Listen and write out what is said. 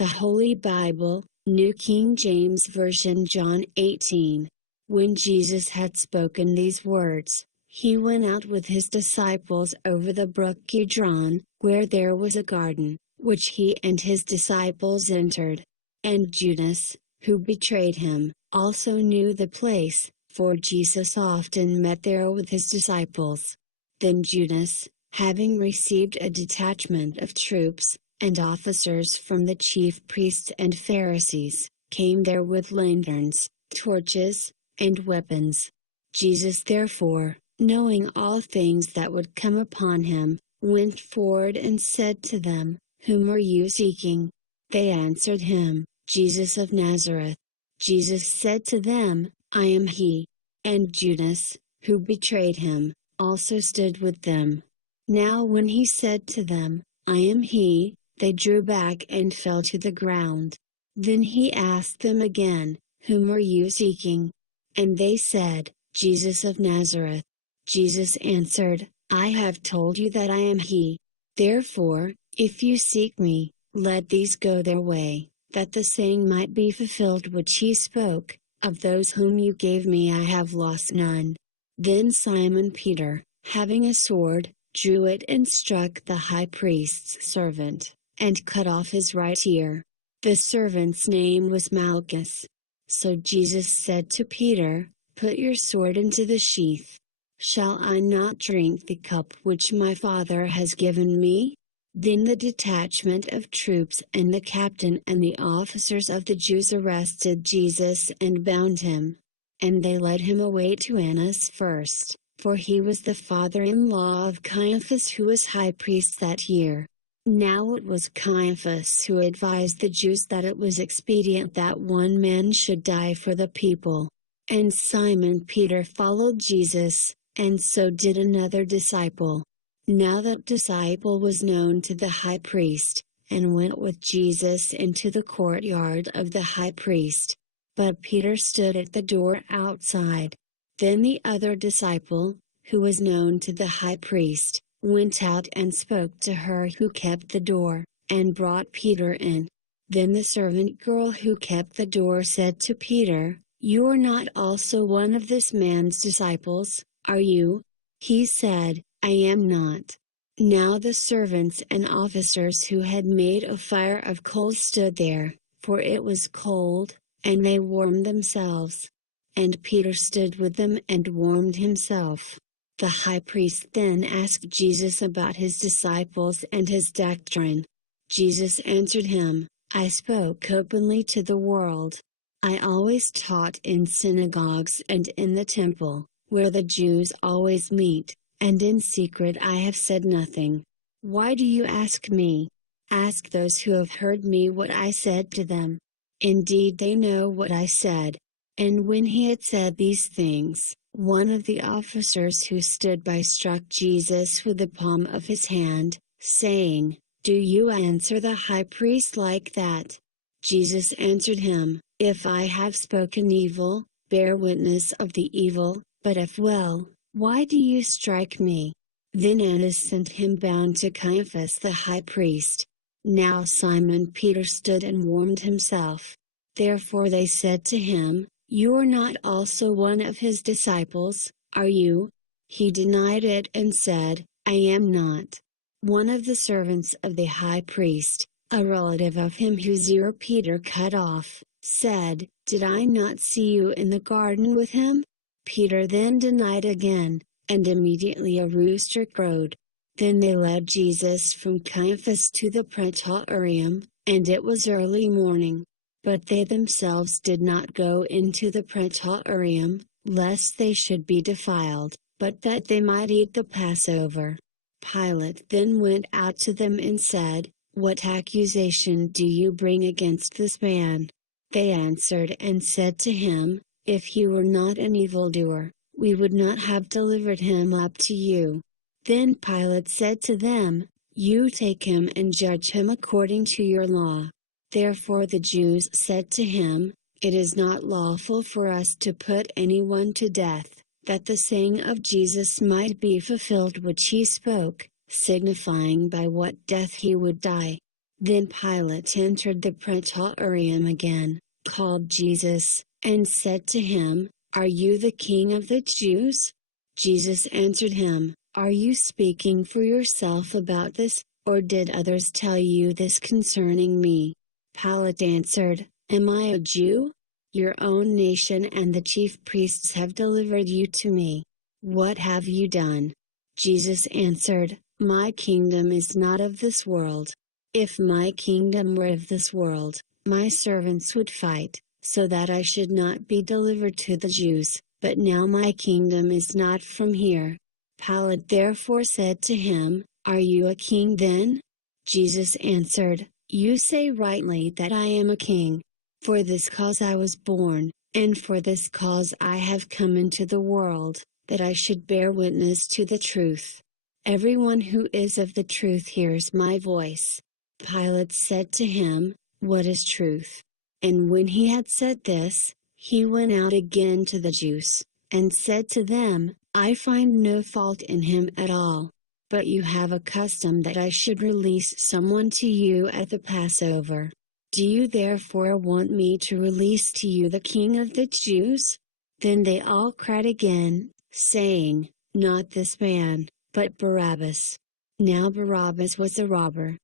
The Holy Bible, New King James Version, John 18. When Jesus had spoken these words, he went out with his disciples over the brook Kidron, where there was a garden, which he and his disciples entered. And Judas, who betrayed him, also knew the place, for Jesus often met there with his disciples. Then Judas, having received a detachment of troops and officers from the chief priests and Pharisees, came there with lanterns, torches, and weapons. Jesus therefore, knowing all things that would come upon him, went forward and said to them, "Whom are you seeking?" They answered him, "Jesus of Nazareth." Jesus said to them, "I am he." And Judas, who betrayed him, also stood with them. Now when he said to them, "I am he," they drew back and fell to the ground. Then he asked them again, "Whom are you seeking?" And they said, "Jesus of Nazareth." Jesus answered, "I have told you that I am he. Therefore, if you seek me, let these go their way, that the saying might be fulfilled which he spoke, 'Of those whom you gave me I have lost none.'" Then Simon Peter, having a sword, drew it and struck the high priest's servant, and cut off his right ear. The servant's name was Malchus. So Jesus said to Peter, "Put your sword into the sheath. Shall I not drink the cup which my Father has given me?" Then the detachment of troops and the captain and the officers of the Jews arrested Jesus and bound him. And they led him away to Annas first, for he was the father-in-law of Caiaphas, who was high priest that year. Now it was Caiaphas who advised the Jews that it was expedient that one man should die for the people. And Simon Peter followed Jesus, and so did another disciple. Now that disciple was known to the high priest, and went with Jesus into the courtyard of the high priest. But Peter stood at the door outside. Then the other disciple, who was known to the high priest, went out and spoke to her who kept the door, and brought Peter in. Then the servant girl who kept the door said to Peter, "You are not also one of this man's disciples, are you?" He said, "I am not." Now the servants and officers who had made a fire of coals stood there, for it was cold, and they warmed themselves. And Peter stood with them and warmed himself. The high priest then asked Jesus about his disciples and his doctrine. Jesus answered him, "I spoke openly to the world. I always taught in synagogues and in the temple, where the Jews always meet, and in secret I have said nothing. Why do you ask me? Ask those who have heard me what I said to them. Indeed they know what I said." And when he had said these things, one of the officers who stood by struck Jesus with the palm of his hand, saying, "Do you answer the high priest like that?" Jesus answered him, "If I have spoken evil, bear witness of the evil, but if well, why do you strike me?" Then Annas sent him bound to Caiaphas the high priest. Now Simon Peter stood and warmed himself. Therefore they said to him, "You are not also one of his disciples, are you?" He denied it and said, "I am not." One of the servants of the high priest, a relative of him whose ear Peter cut off, said, "Did I not see you in the garden with him?" Peter then denied again, and immediately a rooster crowed. Then they led Jesus from Caiaphas to the praetorium, and it was early morning. But they themselves did not go into the praetorium, lest they should be defiled, but that they might eat the Passover. Pilate then went out to them and said, "What accusation do you bring against this man?" They answered and said to him, "If he were not an evildoer, we would not have delivered him up to you." Then Pilate said to them, "You take him and judge him according to your law." Therefore the Jews said to him, "It is not lawful for us to put anyone to death, that the saying of Jesus might be fulfilled which he spoke, signifying by what death he would die." Then Pilate entered the praetorium again, called Jesus, and said to him, "Are you the king of the Jews?" Jesus answered him, "Are you speaking for yourself about this, or did others tell you this concerning me?" Pilate answered, "Am I a Jew? Your own nation and the chief priests have delivered you to me. What have you done?" Jesus answered, "My kingdom is not of this world. If my kingdom were of this world, my servants would fight, so that I should not be delivered to the Jews, but now my kingdom is not from here." Pilate therefore said to him, "Are you a king then?" Jesus answered, "You say rightly that I am a king. For this cause I was born, and for this cause I have come into the world, that I should bear witness to the truth. Everyone who is of the truth hears my voice." Pilate said to him, "What is truth?" And when he had said this, he went out again to the Jews, and said to them, "I find no fault in him at all. But you have a custom that I should release someone to you at the Passover. Do you therefore want me to release to you the King of the Jews?" Then they all cried again, saying, "Not this man, but Barabbas." Now Barabbas was a robber.